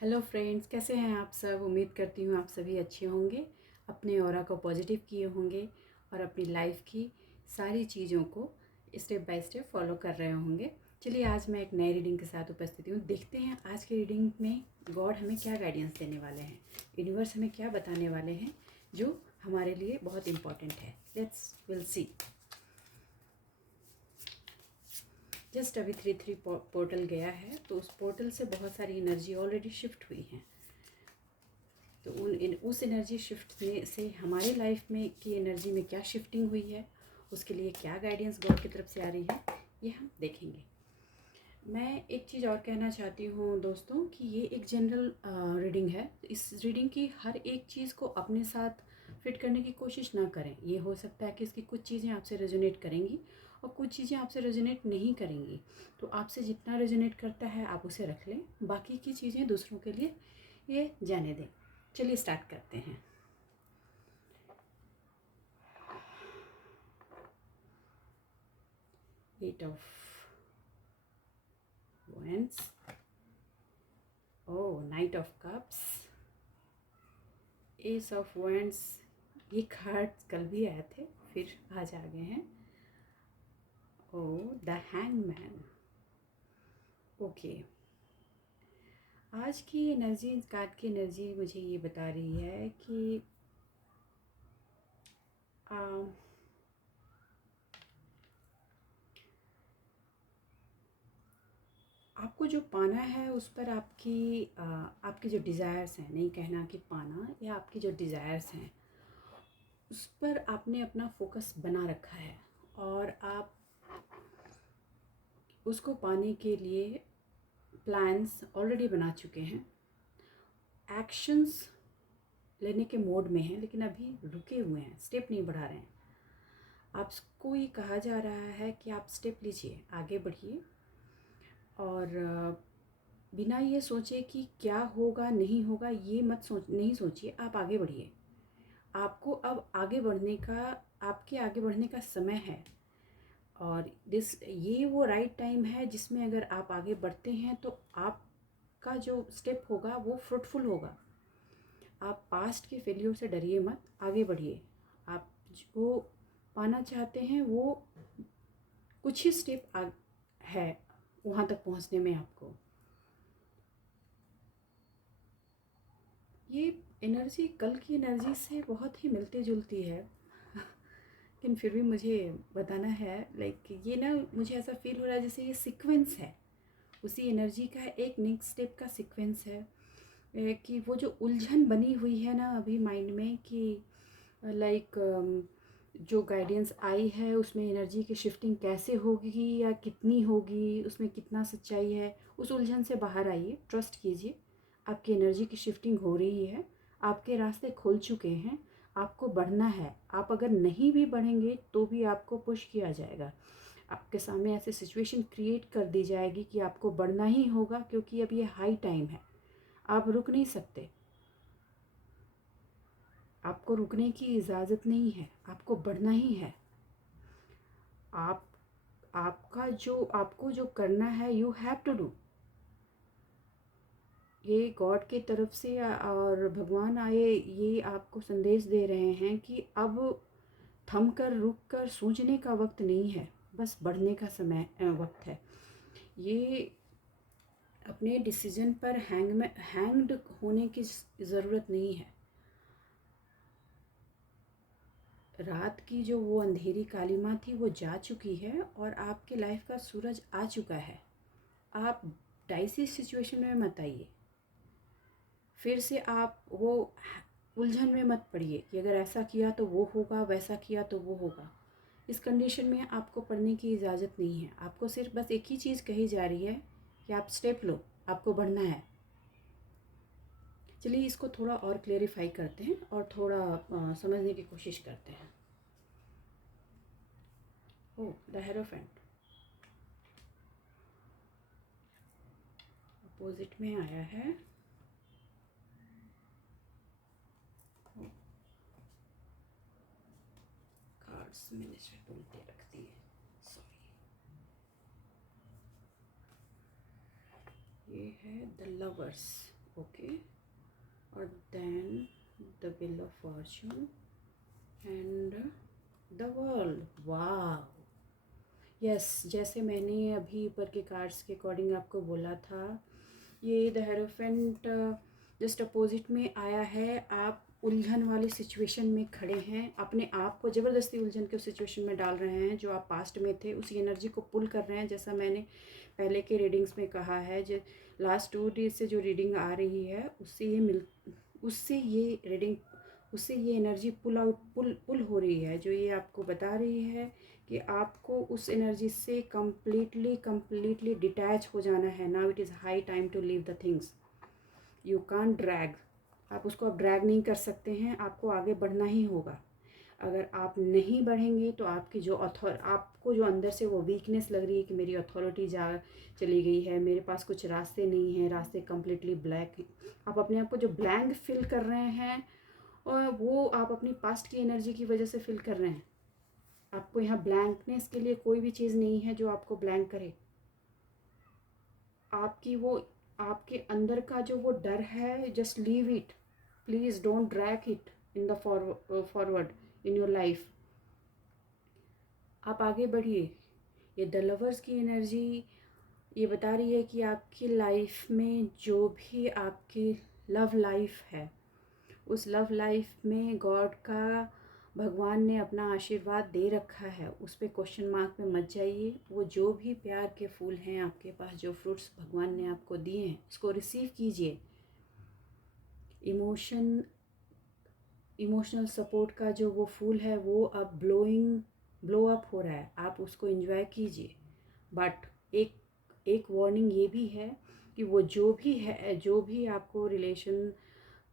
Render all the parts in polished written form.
Hello friends, कैसे हैं आप सब। उम्मीद करती हूँ आप सभी अच्छे होंगे, अपने ऑरा को पॉजिटिव किए होंगे और अपनी लाइफ की सारी चीज़ों को स्टेप बाय स्टेप फॉलो कर रहे होंगे। चलिए, आज मैं एक नई रीडिंग के साथ उपस्थित हूँ। देखते हैं आज की रीडिंग में गॉड हमें क्या गाइडेंस देने वाले हैं, यूनिवर्स हमें क्या बताने वाले हैं जो हमारे लिए बहुत इम्पॉर्टेंट है। Let's will see. जस्ट अभी 3 पोर्टल गया है, तो उस पोर्टल से बहुत सारी एनर्जी ऑलरेडी शिफ्ट हुई हैं। तो उस एनर्जी शिफ्ट से हमारे लाइफ में की एनर्जी में क्या शिफ्टिंग हुई है, उसके लिए क्या गाइडेंस गॉड की तरफ से आ रही है, ये हम देखेंगे। मैं एक चीज़ और कहना चाहती हूँ दोस्तों कि ये एक जनरल रीडिंग है। इस रीडिंग की हर एक चीज़ को अपने साथ फिट करने की कोशिश ना करें। ये हो सकता है कि इसकी कुछ चीज़ें आपसे रेजोनेट करेंगी और कुछ चीज़ें आपसे रेजोनेट नहीं करेंगी। तो आपसे जितना रेजोनेट करता है आप उसे रख लें, बाकी की चीज़ें दूसरों के लिए ये जाने दें। चलिए स्टार्ट करते हैं। Eight of wands, oh knight of cups, ace of wands। ये कार्ड कल भी आए थे, फिर आज आ गए हैं। ओह द हैंगमैन। ओके, आज की एनर्जी, इस कार्ड की एनर्जी मुझे ये बता रही है कि आपको जो पाना है उस पर आपकी जो डिज़ायर्स हैं, नहीं कहना कि पाना, या आपकी जो डिज़ायर्स हैं उस पर आपने अपना फोकस बना रखा है और आप उसको पाने के लिए प्लान्स ऑलरेडी बना चुके हैं, एक्शंस लेने के मोड में हैं, लेकिन अभी रुके हुए हैं, स्टेप नहीं बढ़ा रहे हैं। आपको ये कहा जा रहा है कि आप स्टेप लीजिए, आगे बढ़िए और बिना ये सोचे कि क्या होगा नहीं होगा, ये नहीं सोचिए, आप आगे बढ़िए। आपको अब आगे बढ़ने का, आपके आगे बढ़ने का समय है और ये वो राइट टाइम है जिसमें अगर आप आगे बढ़ते हैं तो आपका जो स्टेप होगा वो फ्रूटफुल होगा। आप पास्ट के फेलियर से डरिए मत, आगे बढ़िए। आप जो पाना चाहते हैं वो कुछ ही स्टेप है वहाँ तक पहुँचने में। आपको ये एनर्जी कल की एनर्जी से बहुत ही मिलती जुलती है लेकिन फिर भी मुझे बताना है, लाइक ये ना, मुझे ऐसा फील हो रहा है जैसे ये सीक्वेंस है, उसी एनर्जी का एक नेक्स्ट स्टेप का सीक्वेंस है। कि वो जो उलझन बनी हुई है ना अभी माइंड में कि लाइक जो गाइडेंस आई है उसमें एनर्जी की शिफ्टिंग कैसे होगी या कितनी होगी, उसमें कितना सच्चाई है, उस उलझन से बाहर आइए। ट्रस्ट कीजिए, आपकी एनर्जी की शिफ्टिंग हो रही है, आपके रास्ते खुल चुके हैं, आपको बढ़ना है। आप अगर नहीं भी बढ़ेंगे तो भी आपको पुश किया जाएगा, आपके सामने ऐसी सिचुएशन क्रिएट कर दी जाएगी कि आपको बढ़ना ही होगा, क्योंकि अब ये हाई टाइम है, आप रुक नहीं सकते। आपको रुकने की इजाज़त नहीं है, आपको बढ़ना ही है। आप आपको जो करना है, यू हैव टू डू। ये गॉड की तरफ से और भगवान आए ये आपको संदेश दे रहे हैं कि अब थम कर रुक कर सोचने का वक्त नहीं है, बस बढ़ने का समय वक्त है। ये अपने डिसीजन पर हैंग्ड होने की ज़रूरत नहीं है। रात की जो वो अंधेरी कालिमा थी वो जा चुकी है और आपके लाइफ का सूरज आ चुका है। आप डाइसी सिचुएशन में मत आइए, फिर से आप वो उलझन में मत पड़िए कि अगर ऐसा किया तो वो होगा, वैसा किया तो वो होगा। इस कंडीशन में आपको पढ़ने की इजाज़त नहीं है। आपको सिर्फ बस एक ही चीज़ कही जा रही है कि आप स्टेप लो, आपको बढ़ना है। चलिए इसको थोड़ा और क्लेरिफाई करते हैं और थोड़ा समझने की कोशिश करते हैं। ओह द हेरोफेंट अपोजिट में आया है। कार्ड्स मैंने शायद उल्टे रख दिए, सॉरी। ये है द लवर्स, ओके, और then the wheel of fortune and the world. वाह, यस, जैसे मैंने अभी ऊपर के कार्ड्स के अकॉर्डिंग आपको बोला था, ये द हेरोफेंट जस्ट अपोजिट में आया है। आप उलझन वाली सिचुएशन में खड़े हैं, अपने आप को ज़बरदस्ती उलझन के सिचुएशन में डाल रहे हैं, जो आप पास्ट में थे उसी एनर्जी को पुल कर रहे हैं। जैसा मैंने पहले के रीडिंग्स में कहा है, जो लास्ट 2 डेज से जो रीडिंग आ रही है उससे ये रीडिंग, उससे ये एनर्जी पुल हो रही है, जो ये आपको बता रही है कि आपको उस एनर्जी से कम्प्लीटली डिटैच हो जाना है। Now it is high time to leave the things. You can't drag, आप उसको अब ड्रैग नहीं कर सकते हैं, आपको आगे बढ़ना ही होगा। अगर आप नहीं बढ़ेंगे तो आपकी जो आपको जो अंदर से वो वीकनेस लग रही है कि मेरी अथॉरिटी चली गई है, मेरे पास कुछ रास्ते नहीं हैं, रास्ते कम्प्लीटली ब्लैक हैं, आप अपने आप को जो ब्लैंक फील कर रहे हैं, और वो आप अपनी पास्ट की एनर्जी की वजह से फील कर रहे हैं। आपको यहाँ ब्लैंकनेस के लिए कोई भी चीज़ नहीं है जो आपको ब्लैंक करे। आपकी वो, आपके अंदर का जो वो डर है, just leave it, please don't drag it in the forward in your life. आप आगे बढ़िए। ये द लवर्स की एनर्जी ये बता रही है कि आपकी लाइफ में जो भी आपकी लव लाइफ है, उस लव लाइफ में गॉड का, भगवान ने अपना आशीर्वाद दे रखा है, उस पर क्वेश्चन मार्क में मत जाइए। वो जो भी प्यार के फूल हैं आपके पास, जो फ्रूट्स भगवान ने आपको दिए हैं, उसको रिसीव कीजिए। इमोशनल सपोर्ट का जो वो फूल है वो अब ब्लो अप हो रहा है, आप उसको एंजॉय कीजिए। बट एक वार्निंग ये भी है कि वो जो भी है, जो भी आपको रिलेशन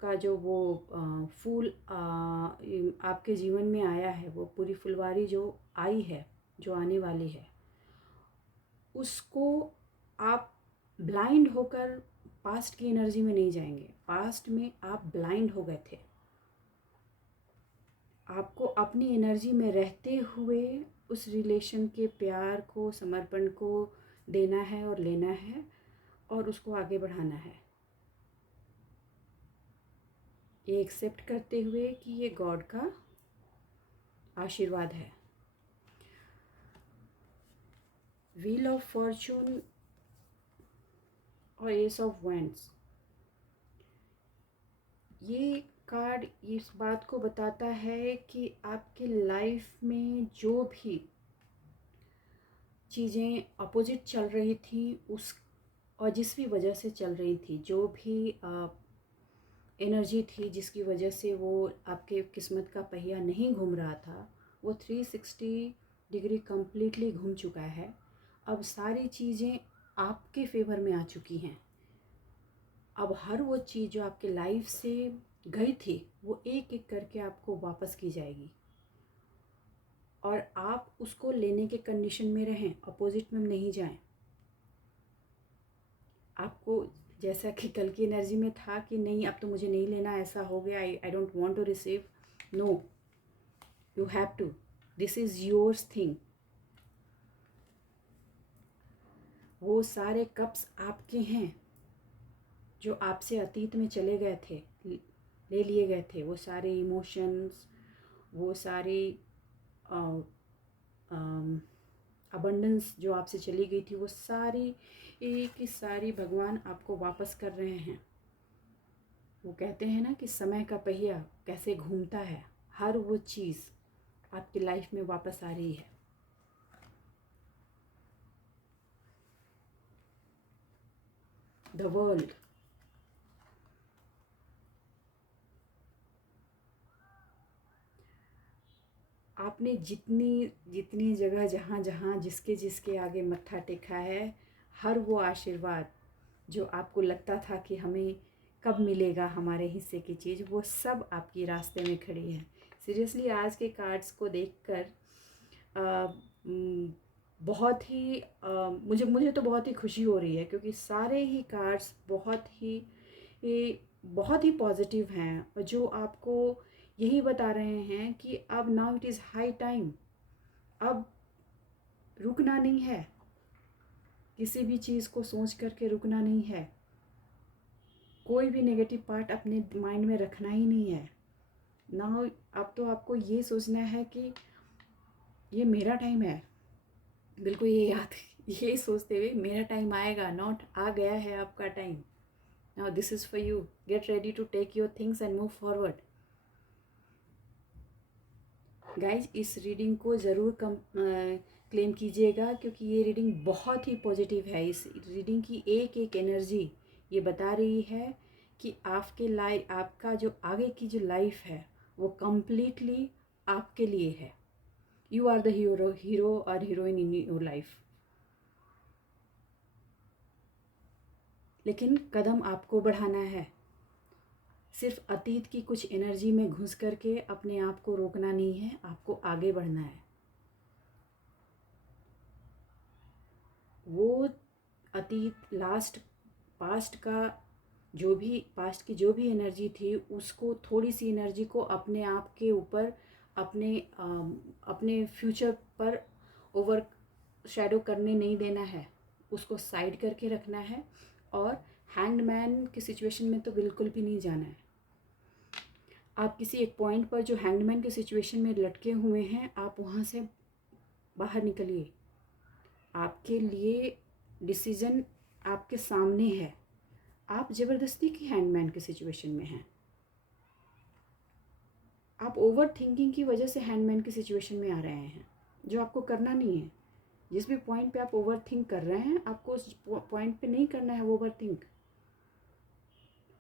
का जो वो फूल आपके जीवन में आया है, वो पूरी फुलवारी जो आई है, जो आने वाली है, उसको आप ब्लाइंड होकर पास्ट की एनर्जी में नहीं जाएंगे। पास्ट में आप ब्लाइंड हो गए थे, आपको अपनी एनर्जी में रहते हुए उस रिलेशन के प्यार को, समर्पण को देना है और लेना है और उसको आगे बढ़ाना है, ये एक्सेप्ट करते हुए कि ये गॉड का आशीर्वाद है। व्हील ऑफ फॉर्चून और एस ऑफ वैंड्स, ये कार्ड इस बात को बताता है कि आपकी लाइफ में जो भी चीज़ें अपोजिट चल रही थी उस, और जिस भी वजह से चल रही थी, जो भी एनर्जी थी जिसकी वजह से वो आपके किस्मत का पहिया नहीं घूम रहा था, वो 360 डिग्री कम्प्लीटली घूम चुका है। अब सारी चीज़ें आपके फेवर में आ चुकी हैं। अब हर वो चीज़ जो आपके लाइफ से गई थी, वो एक एक करके आपको वापस की जाएगी, और आप उसको लेने के कंडीशन में रहें, अपोजिट में नहीं जाएं। आपको जैसा कि कल की एनर्जी में था कि नहीं अब तो मुझे नहीं लेना, ऐसा हो गया, I don't want to receive, no, you have to, this is yours thing. वो सारे कप्स आपके हैं जो आपसे अतीत में चले गए थे, ले लिए गए थे, वो सारे इमोशंस, वो सारी अबंडेंस जो आपसे चली गई थी, वो सारी की सारी भगवान आपको वापस कर रहे हैं। वो कहते हैं ना कि समय का पहिया कैसे घूमता है, हर वो चीज़ आपकी लाइफ में वापस आ रही है। द वर्ल्ड, आपने जितनी जगह, जहाँ जहाँ जिसके आगे मत्था टेका है, हर वो आशीर्वाद जो आपको लगता था कि हमें कब मिलेगा हमारे हिस्से की चीज़, वो सब आपके रास्ते में खड़ी है। सीरियसली आज के कार्ड्स को देखकर बहुत ही मुझे तो बहुत ही खुशी हो रही है, क्योंकि सारे ही कार्ड्स बहुत ही पॉजिटिव हैं, और जो आपको यही बता रहे हैं कि अब now it is high time, अब रुकना नहीं है, किसी भी चीज़ को सोच करके रुकना नहीं है। कोई भी नेगेटिव पार्ट अपने माइंड में रखना ही नहीं है ना। अब तो आपको ये सोचना है कि ये मेरा टाइम है, बिल्कुल ये सोचते हुए मेरा टाइम आएगा, नॉट आ गया है आपका time. Now this is for you, get ready to take your things and move forward. Guys इस रीडिंग को ज़रूर क्लेम कीजिएगा, क्योंकि ये रीडिंग बहुत ही पॉजिटिव है। इस रीडिंग की एक एक एनर्जी ये बता रही है कि आपका जो आगे की जो लाइफ है वो कम्प्लीटली आपके लिए है। यू आर द हीरो और हीरोइन इन योर लाइफ। लेकिन कदम आपको बढ़ाना है। सिर्फ अतीत की कुछ एनर्जी में घुस करके अपने आप को रोकना नहीं है, आपको आगे बढ़ना है। वो अतीत पास्ट की जो भी एनर्जी थी, उसको थोड़ी सी एनर्जी को अपने आप के ऊपर अपने फ्यूचर पर ओवर शैडो करने नहीं देना है, उसको साइड करके रखना है। और हैंगमैन की सिचुएशन में तो बिल्कुल भी नहीं जाना है। आप किसी एक पॉइंट पर जो हैंगमैन की सिचुएशन में लटके हुए हैं, आप वहाँ से बाहर निकलिए। आपके लिए डिसीजन आपके सामने है। आप ज़बरदस्ती की हैंगमैन की सिचुएशन में हैं। आप ओवर थिंकिंग की वजह से हैंगमैन की सिचुएशन में आ रहे हैं, जो आपको करना नहीं है। जिस भी पॉइंट पे आप ओवर थिंक कर रहे हैं, आपको उस पॉइंट पे नहीं करना है ओवर थिंक।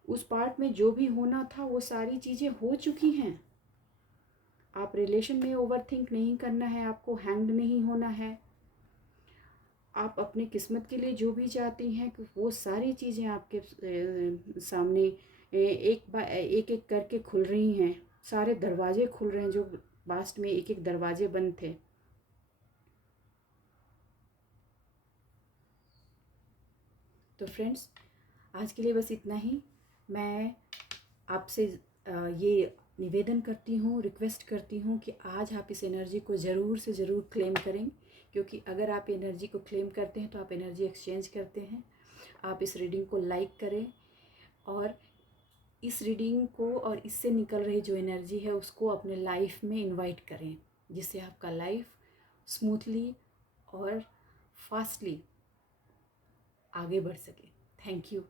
उस पार्ट में जो भी होना था वो सारी चीज़ें हो चुकी हैं। आप रिलेशन में ओवर थिंक नहीं करना है, आपको हैंग्ड नहीं होना है। आप अपनी किस्मत के लिए जो भी चाहती हैं कि वो सारी चीज़ें आपके सामने एक एक करके खुल रही हैं। सारे दरवाजे खुल रहे हैं, जो पास्ट में एक एक दरवाजे बंद थे। तो फ्रेंड्स, आज के लिए बस इतना ही। मैं आपसे ये निवेदन करती हूँ, रिक्वेस्ट करती हूँ कि आज आप इस एनर्जी को ज़रूर से ज़रूर क्लेम करें, क्योंकि अगर आप एनर्जी को क्लेम करते हैं तो आप एनर्जी एक्सचेंज करते हैं। आप इस रीडिंग को लाइक करें और इस रीडिंग को और इससे निकल रही जो एनर्जी है उसको अपने लाइफ में इनवाइट करें, जिससे आपका लाइफ स्मूथली और फास्टली आगे बढ़ सके। Thank you.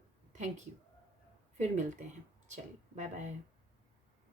फिर मिलते हैं। चलिए, बाय बाय।